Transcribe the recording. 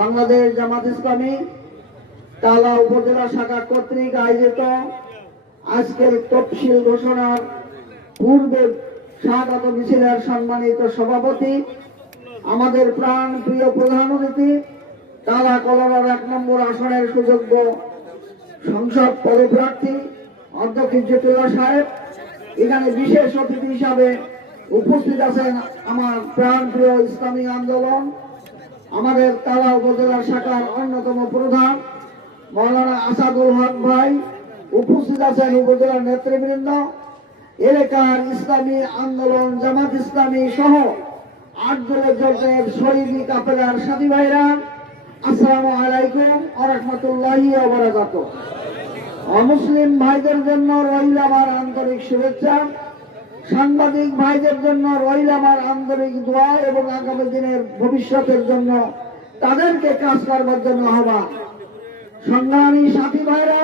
বাংলাদেশ জামাত ইসলামী তালা উপজেলা শাখা কর্তৃক আয়োজিত আজকের তফসিল ঘোষণার পূর্বে শাহাদাত মিছিলের সম্মানিত সভাপতি, আমাদের প্রাণ প্রিয় প্রধান অতিথি, তালা কলার 1 নম্বর আসনের সুযোগ্য সংসদ পদপ্রার্থী অধ্যক্ষ ইজ্জতুল্লাহ সাহেব, এখানে বিশেষ অতিথি হিসাবে উপস্থিত আছেন আমার প্রাণ প্রিয় ইসলামী আন্দোলন আমাদের তালা উপজেলা শাখার অন্যতম প্রধান মৌলানা আসাদুল হক ভাই, উপস্থিত আছেন উপজেলার নেতৃবৃন্দ, এলাকার ইসলামী আন্দোলন জামাত ইসলামী সহ 8 দলের জোটের শহীদি কাফেলার সাথী ভাইরা, আসসালামু আলাইকুম ওয়া রাহমাতুল্লাহি ওয়া বারাকাতুহু। অমুসলিম ভাইদের জন্য রইল আমার আন্তরিক শুভেচ্ছা, সাংবাদিক ভাইদের জন্য রইল আমার আন্তরিক দোয়া এবং আগামী দিনের ভবিষ্যতের জন্য তাদেরকে কাজ করবার জন্য আহ্বান। সংগ্রামী সাথী ভাইরা,